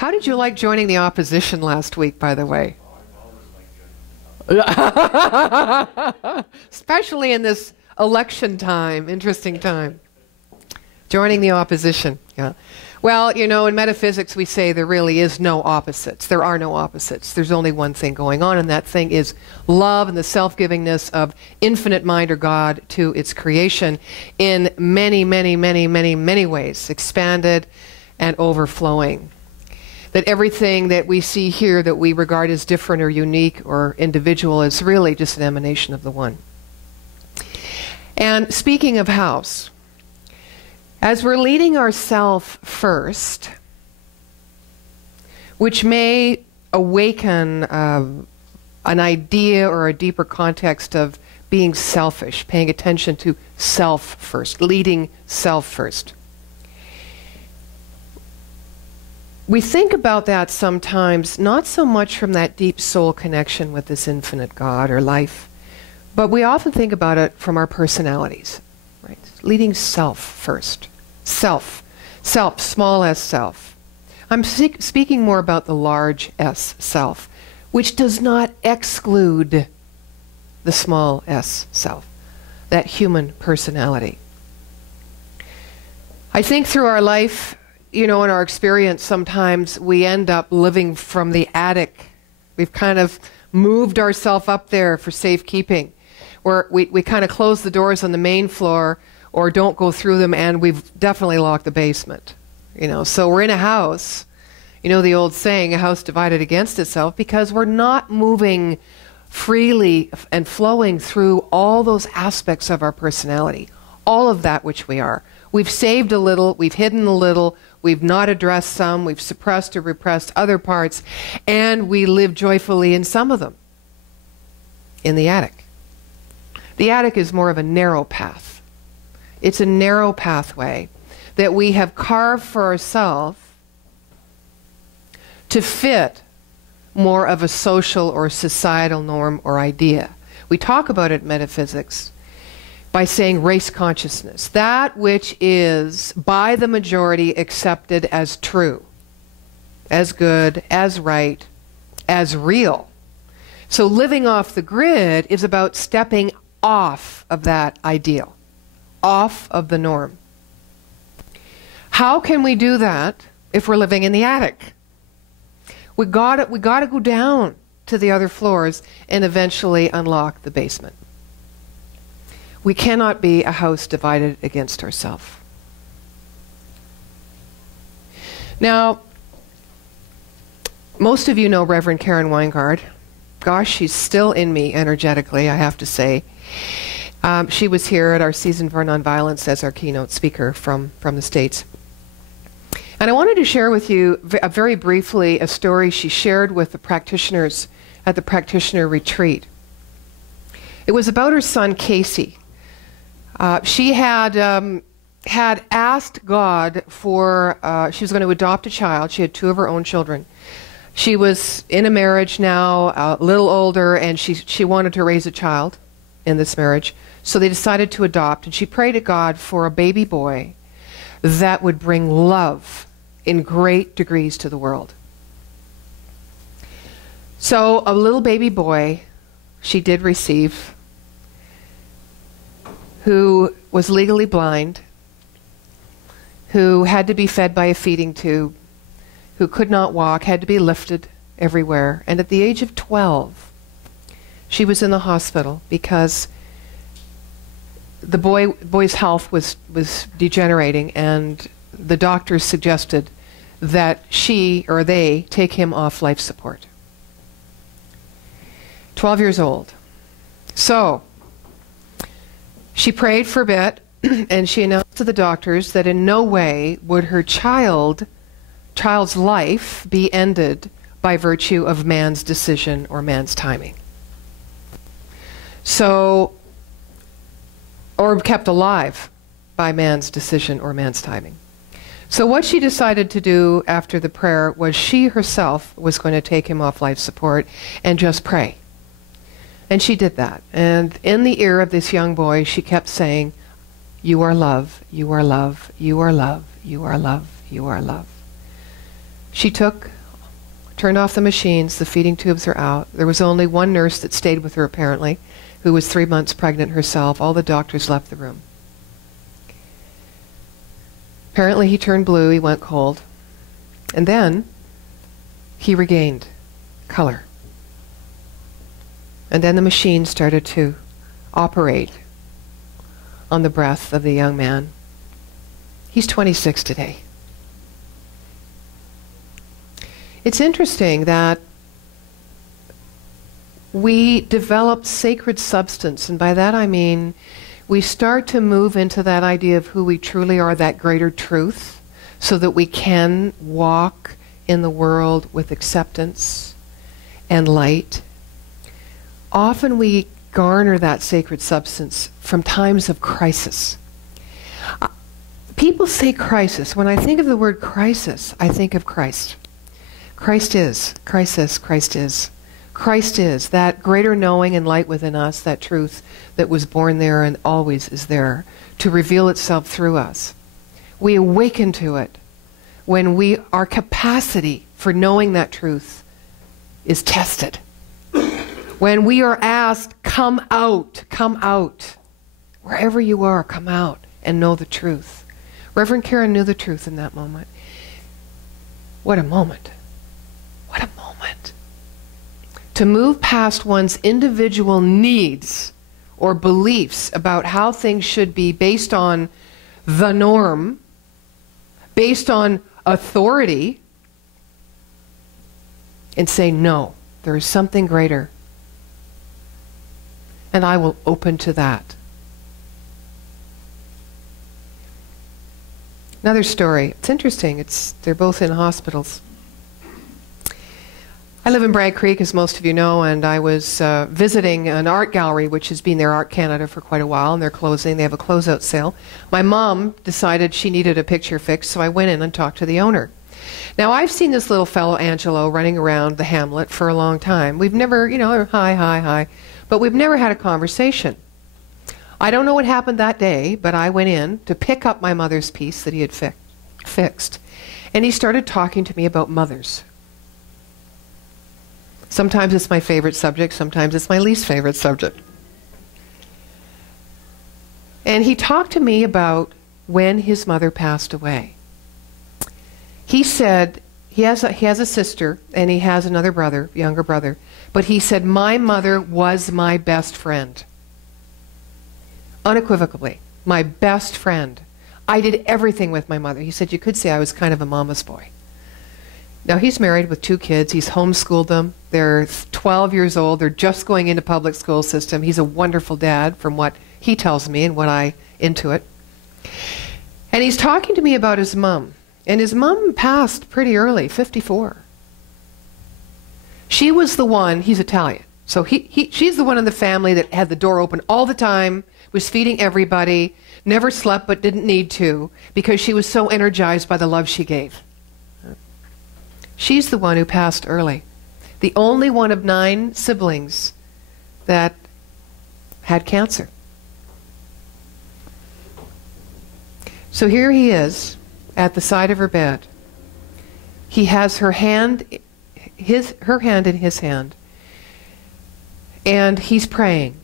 How did you like joining the opposition last week, by the way? Especially in this election time, interesting time. Joining the opposition, yeah. Well, you know, in metaphysics we say there really is no opposites. There are no opposites. There's only one thing going on, and that thing is love and the self-givingness of infinite mind or God to its creation in many, many, many, many, many ways, expanded and overflowing. That everything that we see here that we regard as different or unique or individual is really just an emanation of the one. And speaking of house, as we're leading ourself first, which may awaken an idea or a deeper context of being selfish, paying attention to self first, leading self first. We think about that sometimes, not so much from that deep soul connection with this infinite God or life, but we often think about it from our personalities, right? Leading self first. Self, small s self. I'm speaking more about the large S self, which does not exclude the small s self, that human personality. I think through our life, you know, in our experience, sometimes we end up living from the attic. We've kind of moved ourselves up there for safekeeping, where we kind of close the doors on the main floor or don't go through them, and we've definitely locked the basement. You know, so we're in a house, you know the old saying, a house divided against itself, because we're not moving freely and flowing through all those aspects of our personality, all of that which we are. We've saved a little, we've hidden a little, we've not addressed some, we've suppressed or repressed other parts, and we live joyfully in some of them, in the attic. The attic is more of a narrow path. It's a narrow pathway that we have carved for ourselves to fit more of a social or societal norm or idea. We talk about it in metaphysics by saying race consciousness, that which is by the majority accepted as true, as good, as right, as real. So living off the grid is about stepping off of that ideal, off of the norm. How can we do that if we're living in the attic? We gotta go down to the other floors and eventually unlock the basement. We cannot be a house divided against ourselves. Now, most of you know Reverend Karen Weingard. Gosh, she's still in me energetically, I have to say. She was here at our Season for Nonviolence as our keynote speaker from the States. And I wanted to share with you very briefly a story she shared with the practitioners at the practitioner retreat. It was about her son Casey. She had asked God for, she was going to adopt a child. She had 2 of her own children. She was in a marriage now, a little older, and she wanted to raise a child in this marriage. So they decided to adopt, and she prayed to God for a baby boy that would bring love in great degrees to the world. So a little baby boy she did receive, who was legally blind, who had to be fed by a feeding tube, who could not walk, had to be lifted everywhere. And at the age of 12, she was in the hospital because the boy's health was degenerating, and the doctors suggested that she or they take him off life support. 12 years old. So she prayed for a bit, and she announced to the doctors that in no way would her child's life be ended by virtue of man's decision or man's timing. So, or kept alive by man's decision or man's timing. So what she decided to do after the prayer was she herself was going to take him off life support and just pray. And she did that. And in the ear of this young boy, she kept saying, "You are love, you are love, you are love, you are love, you are love." She turned off the machines, the feeding tubes are out. There was only one nurse that stayed with her, apparently, who was 3 months pregnant herself. All the doctors left the room. Apparently he turned blue, he went cold. And then he regained color. And then the machine started to operate on the breath of the young man. He's 26 today. It's interesting that we develop sacred substance, and by that I mean we start to move into that idea of who we truly are, that greater truth, so that we can walk in the world with acceptance and light. Often we garner that sacred substance from times of crisis. People say crisis. When I think of the word crisis, I think of Christ. Christ is. Crisis, Christ is. Christ is that greater knowing and light within us, that truth that was born there and always is there to reveal itself through us. We awaken to it when our capacity for knowing that truth is tested. When we are asked, come out, wherever you are, come out and know the truth. Reverend Karen knew the truth in that moment. What a moment. What a moment. To move past one's individual needs or beliefs about how things should be based on the norm, based on authority, and say, no, there is something greater. And I will open to that. Another story. It's interesting. They're both in hospitals. I live in Bragg Creek, as most of you know, and I was visiting an art gallery, which has been there, Art Canada, for quite a while, and they're closing. They have a closeout sale. My mom decided she needed a picture fixed, so I went in and talked to the owner. Now, I've seen this little fellow, Angelo, running around the hamlet for a long time. We've never, hi, but we've never had a conversation. I don't know what happened that day, but I went in to pick up my mother's piece that he had fixed, and he started talking to me about mothers. Sometimes it's my favorite subject, sometimes it's my least favorite subject. And he talked to me about when his mother passed away. He said he has a sister and he has another brother, younger brother, but he said, my mother was my best friend. Unequivocally, my best friend. I did everything with my mother. He said, you could say I was kind of a mama's boy. Now, he's married with 2 kids. He's homeschooled them. They're 12 years old. They're just going into public school system. He's a wonderful dad from what he tells me and what I intuit. And he's talking to me about his mom. And his mom passed pretty early, 54. She was the one, he's Italian, so she's the one in the family that had the door open all the time, was feeding everybody, never slept but didn't need to, because she was so energized by the love she gave. She's the one who passed early. The only one of 9 siblings that had cancer. So here he is at the side of her bed. He has her hand in his hand. And he's praying.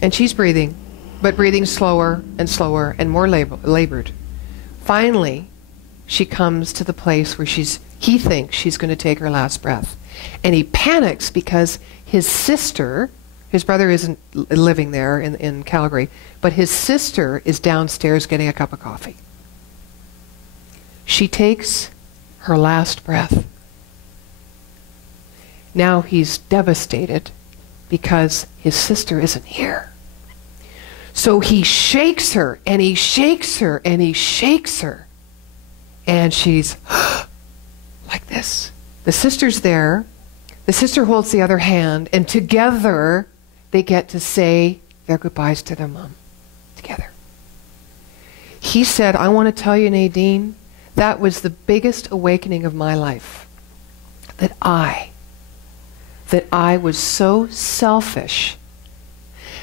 And she's breathing, but breathing slower and more labored. Finally, she comes to the place where he thinks she's going to take her last breath. And he panics because his sister, his brother isn't living there in Calgary, but his sister is downstairs getting a cup of coffee. She takes her last breath. Now he's devastated because his sister isn't here. So he shakes her, and he shakes her, and he shakes her. And she's like this. The sister's there. The sister holds the other hand, and together they get to say their goodbyes to their mom. Together. He said, I want to tell you, Nadine, that was the biggest awakening of my life. That I was so selfish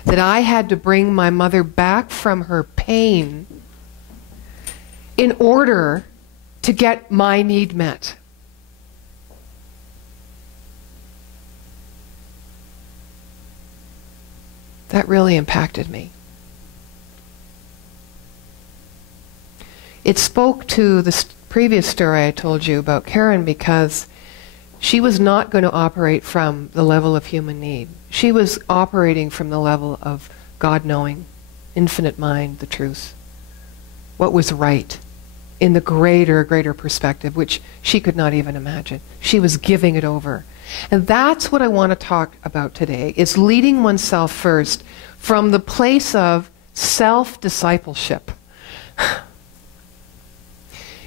that I had to bring my mother back from her pain in order to get my need met. That really impacted me. It spoke to the previous story I told you about Karen, because she was not going to operate from the level of human need. She was operating from the level of God knowing, infinite mind, the truth, what was right in the greater perspective, which she could not even imagine. She was giving it over. And that's what I want to talk about today, is leading oneself first from the place of self-discipleship.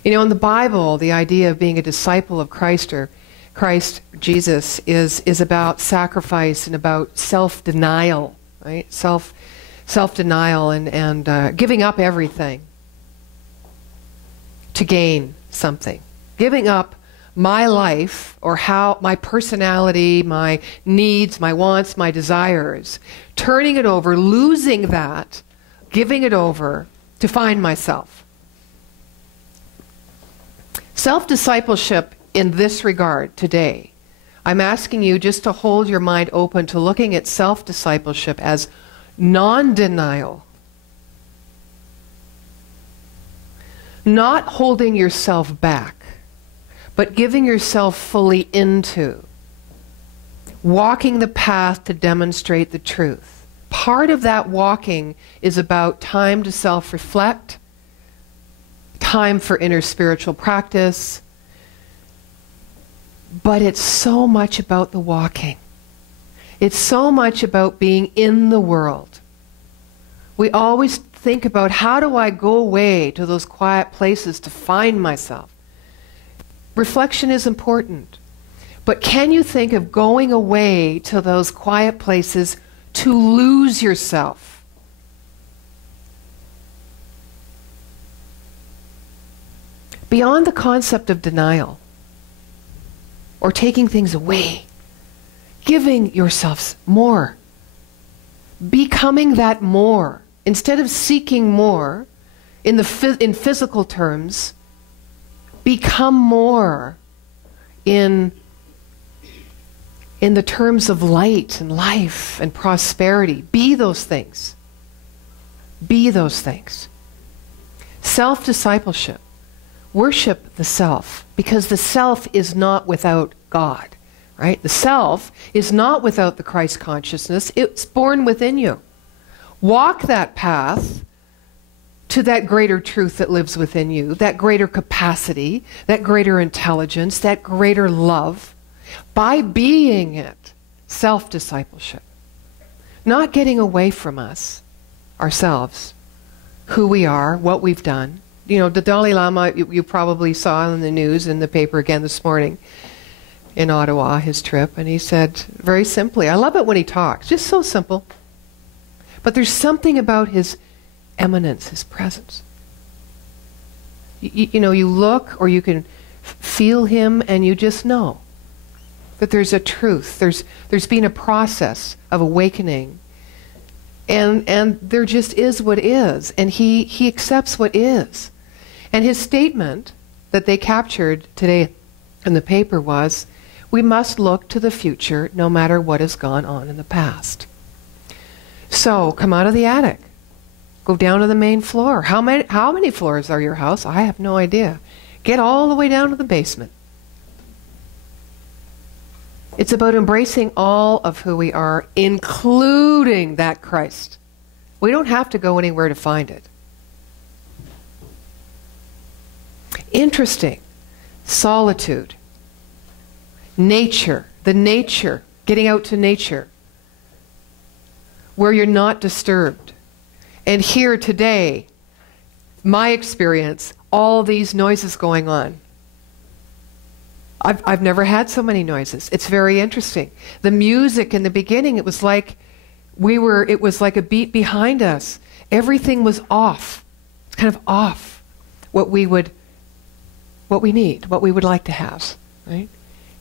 You know, in the Bible, the idea of being a disciple of Christ, or Christ Jesus, is about sacrifice and about self-denial, right? Self-denial and giving up everything to gain something. Giving up my life, or how my personality, my needs, my wants, my desires, turning it over, losing that, giving it over to find myself. Self-discipleship in this regard today, I'm asking you just to hold your mind open to looking at self-discipleship as non-denial. Not holding yourself back, but giving yourself fully into. Walking the path to demonstrate the truth. Part of that walking is about time to self-reflect, time for inner spiritual practice, but it's so much about the walking. It's so much about being in the world. We always think about, how do I go away to those quiet places to find myself? Reflection is important. But can you think of going away to those quiet places to lose yourself? Beyond the concept of denial or taking things away, giving yourselves more, becoming that more. Instead of seeking more in physical terms, become more in the terms of light and life and prosperity. Be those things. Be those things. Self-discipleship. Worship the self, because the self is not without God, right? The self is not without the Christ consciousness. It's born within you. Walk that path to that greater truth that lives within you, that greater capacity, that greater intelligence, that greater love, by being it. Self-discipleship. Not getting away from us, ourselves, who we are, what we've done. You know, the Dalai Lama, you probably saw in the news, in the paper again this morning, in Ottawa, his trip, and he said very simply, I love it when he talks, just so simple. But there's something about his eminence, his presence. You know, you look or you can feel him and you just know that there's a truth. There's been a process of awakening. And there just is what is. And he accepts what is. And his statement that they captured today in the paper was, we must look to the future no matter what has gone on in the past. So, come out of the attic. Go down to the main floor. How many floors are your house? I have no idea. Get all the way down to the basement. It's about embracing all of who we are, including that Christ. We don't have to go anywhere to find it. Interesting. Solitude. Nature. The nature. Getting out to nature. Where you're not disturbed. And here today, my experience, all these noises going on. I've never had so many noises. It's very interesting. The music in the beginning, it was like it was like a beat behind us. Everything was off. It's kind of off what we need, what we would like to have, right?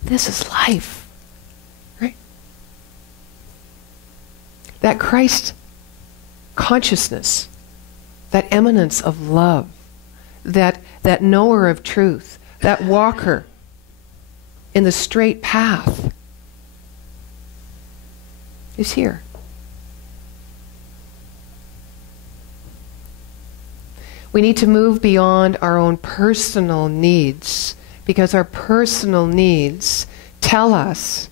This is life, right? That Christ consciousness, that eminence of love, that knower of truth, that walker in the straight path is here. We need to move beyond our own personal needs, because our personal needs tell us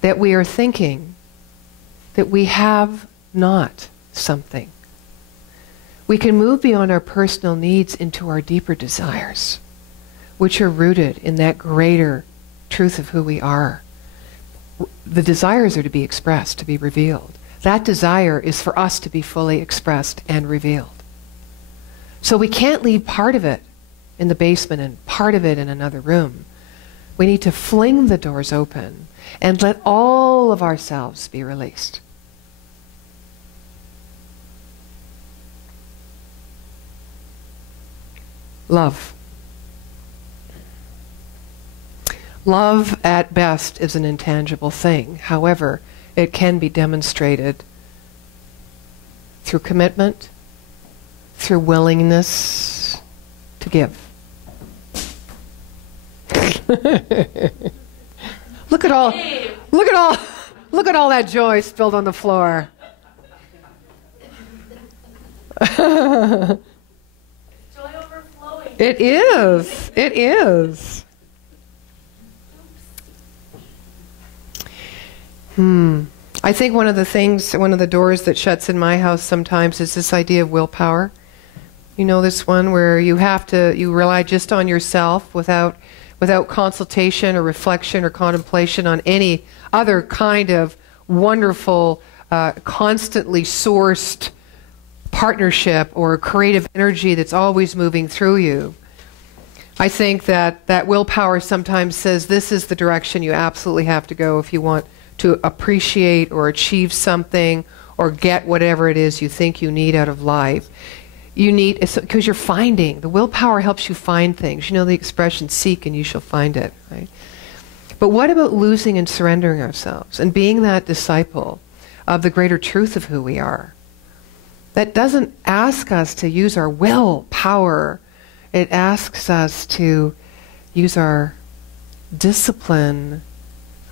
that we are thinking that we have not something. We can move beyond our personal needs into our deeper desires, which are rooted in that greater truth of who we are. The desires are to be expressed, to be revealed. That desire is for us to be fully expressed and revealed. So we can't leave part of it in the basement and part of it in another room. We need to fling the doors open and let all of ourselves be released. Love. Love, at best, is an intangible thing. However, it can be demonstrated through commitment, through willingness to give. Look at all that joy spilled on the floor. Joy overflowing. It is. It is. I think one of the doors that shuts in my house sometimes is this idea of willpower. You know, this one where you rely just on yourself without consultation or reflection or contemplation on any other kind of wonderful, constantly sourced partnership or creative energy that's always moving through you. I think that willpower sometimes says this is the direction you absolutely have to go if you want to appreciate or achieve something or get whatever it is you think you need out of life. You need, because you're finding, the willpower helps you find things. You know the expression, seek and you shall find it, right? But what about losing and surrendering ourselves and being that disciple of the greater truth of who we are? That doesn't ask us to use our willpower. It asks us to use our discipline,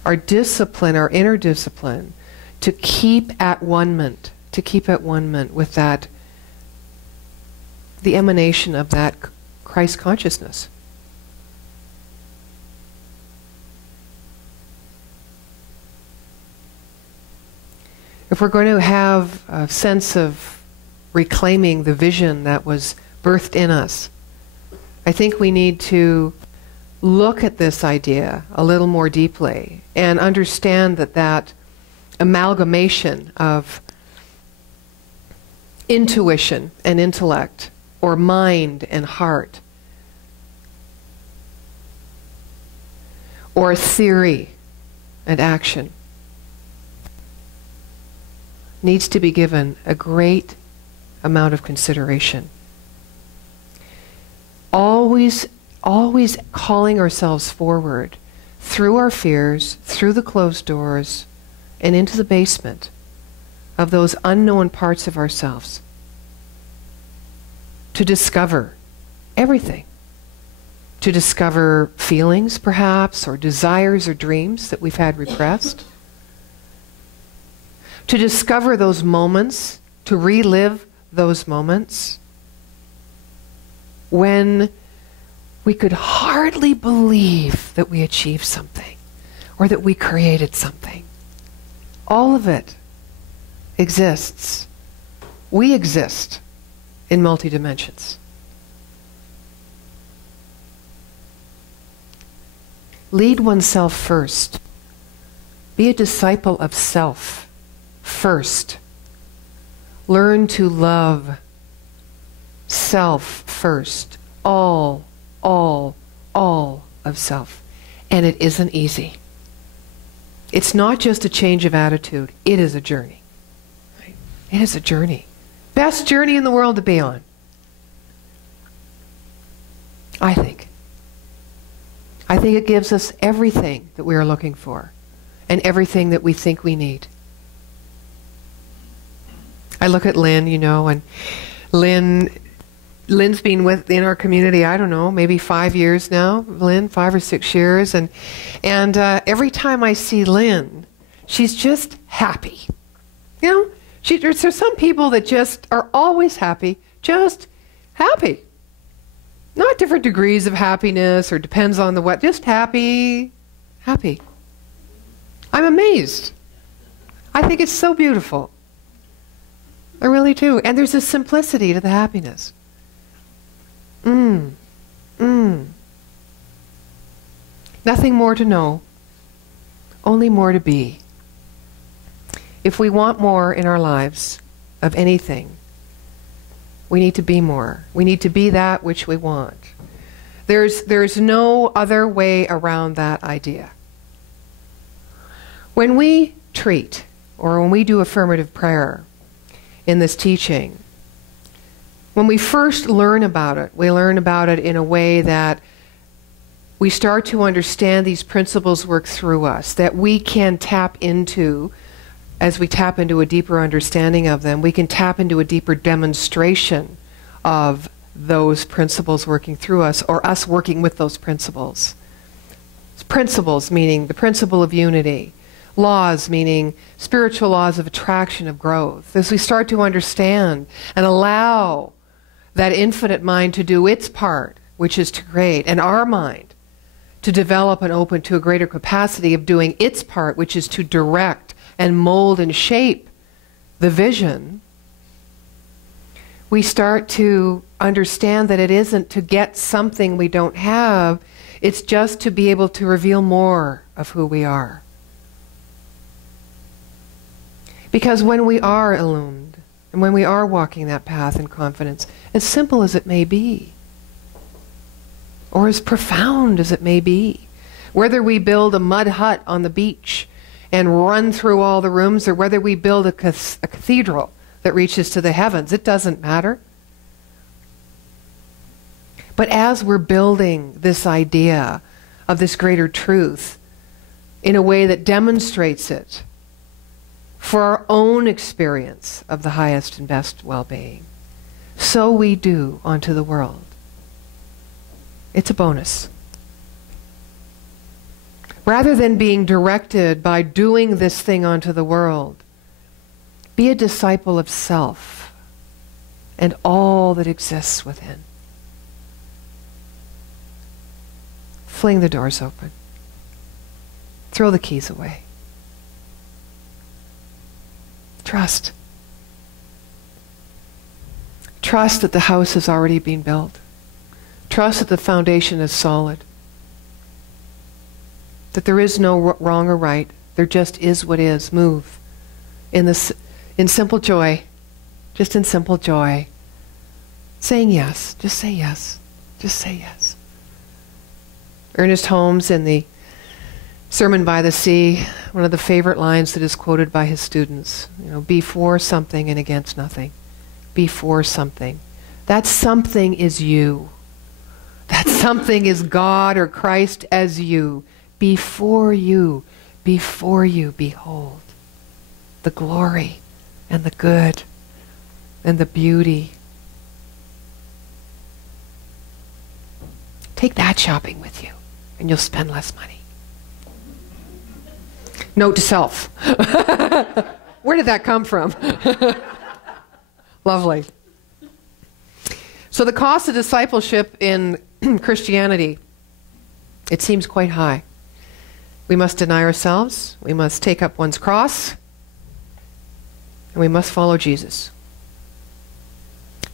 our inner discipline, to keep at one-ment with that, the emanation of that Christ consciousness. If we're going to have a sense of reclaiming the vision that was birthed in us, I think we need to look at this idea a little more deeply and understand that amalgamation of intuition and intellect, or mind and heart, or theory and action, needs to be given a great amount of consideration. Always calling ourselves forward through our fears, through the closed doors, and into the basement of those unknown parts of ourselves, to discover everything. To discover feelings, perhaps, or desires or dreams that we've had repressed. To discover those moments, to relive those moments when we could hardly believe that we achieved something or that we created something. All of it exists. We exist in multi-dimensions. Lead oneself first. Be a disciple of self first. Learn to love self first. All of self. And it isn't easy. It's not just a change of attitude. It is a journey. Right? It is a journey. Best journey in the world to be on, I think. I think it gives us everything that we are looking for and everything that we think we need. I look at Lynn, and Lynn Lynn's been in our community, I don't know, maybe 5 years now, Lynn, 5 or 6 years. And every time I see Lynn, she's just happy. You know, there's some people that just are always happy, just happy. Not different degrees of happiness or depends on the what, just happy, happy. I'm amazed. I think it's so beautiful. I really do. And there's a simplicity to the happiness. Nothing more to know, only more to be. If we want more in our lives of anything, we need to be more. We need to be that which we want. There's no other way around that idea. When we treat, or when we do affirmative prayer in this teaching, when we first learn about it, we learn about it in a way that we start to understand these principles work through us, that we can tap into, as we tap into a deeper understanding of them, we can tap into a deeper demonstration of those principles working through us, or us working with those principles. Principles meaning the principle of unity. Laws meaning spiritual laws of attraction, of growth. As we start to understand and allow that infinite mind to do its part, which is to create, and our mind to develop and open to a greater capacity of doing its part, which is to direct and mold and shape the vision, we start to understand that it isn't to get something we don't have, it's just to be able to reveal more of who we are. Because when we are illumined, and when we are walking that path in confidence, as simple as it may be, or as profound as it may be, whether we build a mud hut on the beach and run through all the rooms, or whether we build a cathedral that reaches to the heavens, it doesn't matter. But as we're building this idea of this greater truth in a way that demonstrates it for our own experience of the highest and best well-being, so we do onto the world. It's a bonus. Rather than being directed by doing this thing onto the world, be a disciple of self and all that exists within. Fling the doors open. Throw the keys away. Trust. Trust that the house has already been built. Trust that the foundation is solid. That there is no wrong or right. There just is what is. Move. In simple joy. Just in simple joy. Saying yes. Just say yes. Just say yes. Ernest Holmes in the Sermon by the Sea, one of the favorite lines that is quoted by his students, be for something and against nothing. Be for something. That something is you. That something is God or Christ as you. Before you, behold the glory and the good and the beauty. Take that shopping with you, and you'll spend less money. Note to self. Where did that come from? Lovely. So the cost of discipleship in Christianity, it seems quite high. We must deny ourselves, we must take up one's cross, and we must follow Jesus.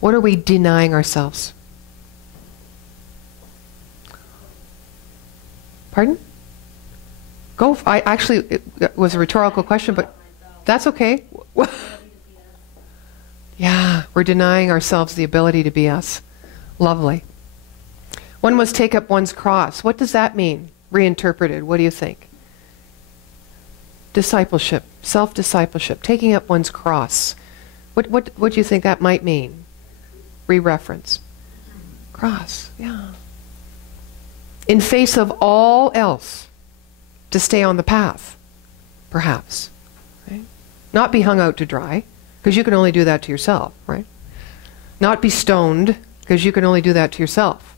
What are we denying ourselves? Pardon? It was a rhetorical question, but that's okay. Yeah, we're denying ourselves the ability to be us. Lovely. One must take up one's cross. What does that mean? Reinterpreted. What do you think? Discipleship, self-discipleship, taking up one's cross. What do you think that might mean? Re-reference. Cross, yeah. In face of all else, to stay on the path, perhaps. Right? Not be hung out to dry, because you can only do that to yourself, right? Not be stoned, because you can only do that to yourself.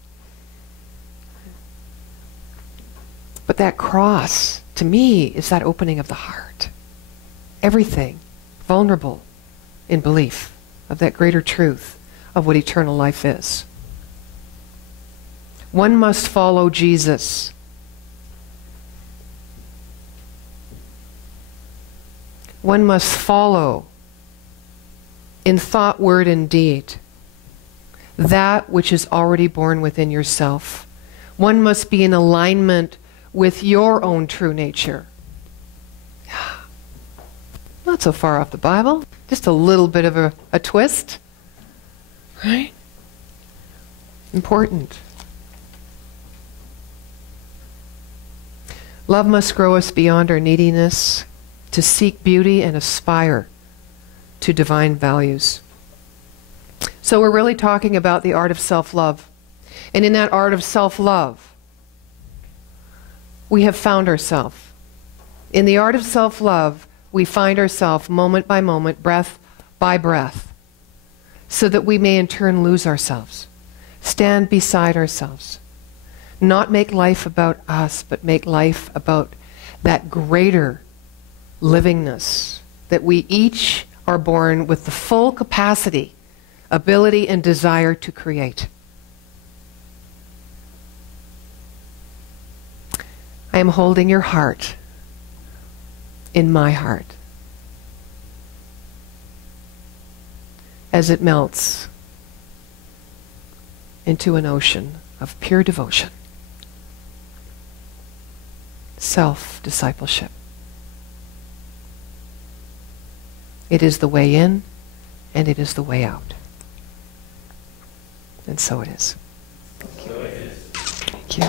But that cross, to me, is that opening of the heart. Everything vulnerable in belief of that greater truth of what eternal life is. One must follow Jesus. One must follow in thought, word, and deed that which is already born within yourself. One must be in alignment with your own true nature. Not so far off the Bible, just a little bit of a twist, right? Important. Love must grow us beyond our neediness to seek beauty and aspire to divine values. So we're really talking about the art of self-love. And in that art of self-love, we have found ourselves. In the art of self-love, we find ourselves moment by moment, breath by breath, so that we may in turn lose ourselves, stand beside ourselves, not make life about us, but make life about that greater livingness, that we each are born with the full capacity, ability, and desire to create. I am holding your heart in my heart as it melts into an ocean of pure devotion. Self-discipleship. It is the way in, and it is the way out. And so it is. Thank you.